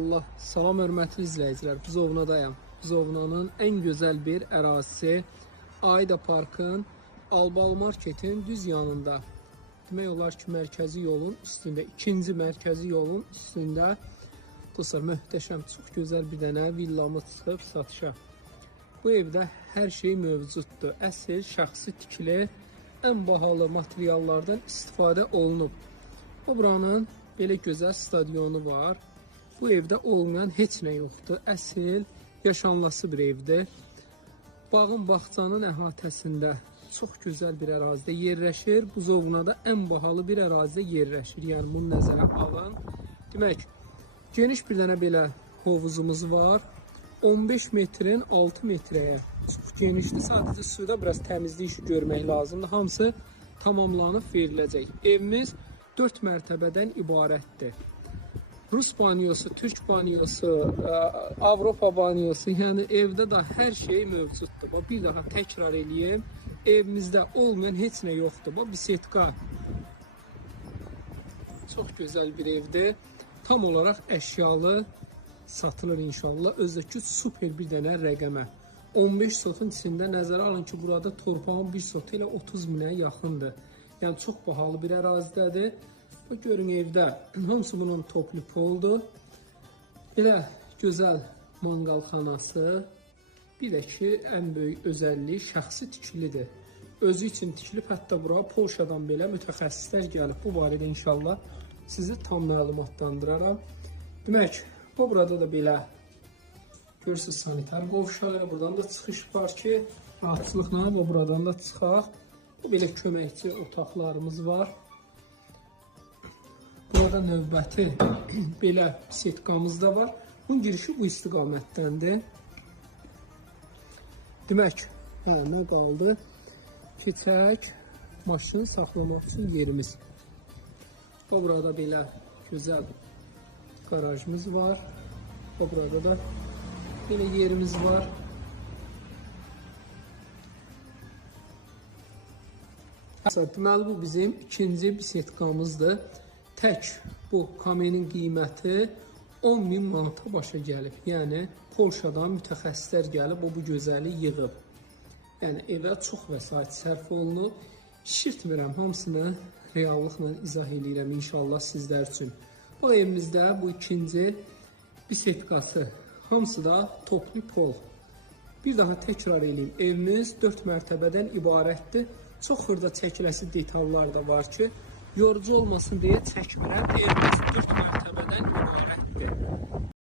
Allah, salam hörmətli izləyicilər. Buzovnadayam. Buzovnanın ən gözəl bir ərazisi Ayda Parkın Albalı Marketin düz yanında. Demək olar ki, mərkəzi yolun üstündə, ikinci mərkəzi yolun üstündə dostlar, möhtəşəm, çox gözəl bir dənə villamız çıxıb satışa. Bu evdə hər şey mövcuddur. Əsl, şəxsi tikili, ən bahalı materiallardan istifadə olunub. O buranın belə gözəl stadionu var. Bu evdə olmayan heç nə yoxdur. Əsl, yaşanlası bir evdir. Bağın, bağçanın əhatəsində çox gözəl bir ərazidə yerləşir. Buzovnada ən bahalı bir ərazidə yerləşir. Yəni bunu nəzərə alın. Demək, geniş bir dənə belə hovuzumuz var. 15 metrin 6 metrəyə çox genişdir. Sadəcə suda biraz təmizlik işi görmək lazımdır. Hamısı tamamlanıb veriləcək. Evimiz 4 mərtəbədən ibarətdir. Rus banyosu, Türk banyosu, Avropa banyosu, yəni evdə də hər şey mövcuddur. Bir daha təkrar eləyim, evimizdə olmayan heç nə yoxdur. Bisetka çox gözəl bir evdir. Tam olaraq əşyalı satılır inşallah. Özdəki super bir dənə rəqəmə. 15 sotun içində nəzərə alın ki, burada torpağın bir sotu ilə 30 minə yaxındır. Yəni çox bahalı bir ərazidədir. Görün evdə hamısı bunun toplu poldur. Belə gözəl manqalxanası. Bir də ki, ən böyük özəlliyi şəxsi tikilidir. Özü üçün tikilib, hətta bura Polşadan belə mütəxəssislər gəlib. Bu barədə inşallah sizi tam məlumatlandıraram. Demək, bu burada da belə görürsünüz sanitar qovşağı. Buradan da çıxış var ki, rahatçılıqla buradan da çıxaq. Bu belə köməkçi otaqlarımız var. Burada növbəti belə setkamız da var. Bunun girişi bu istiqamətdəndir. Demək, nə qaldı? Keçək maşını saxlamaq üçün yerimiz. Burada belə gözəl qarajımız var. Burada da belə yerimiz var. Deməli, bu bizim ikinci bisetkamızdır. Tək bu kamenin qiyməti 10.000 manata başa gəlib. Yəni, Polşadan mütəxəssislər gəlib, bu gözəli yığıb. Yəni, evə çox vəsait sərf olunub. Şişirtmirəm, hamısını reallıqla izah edirəm inşallah sizlər üçün. O evimizdə bu ikinci bisetkası, hamısı da toplu pol. Bir daha təkrar edeyim, evimiz 4 mərtəbədən ibarətdir. Çox xırda çəkiləsi detallar da var ki, yorucu olmasın deyə çəkmirəm. Evimiz 4 mərtəbədən ibarətdir.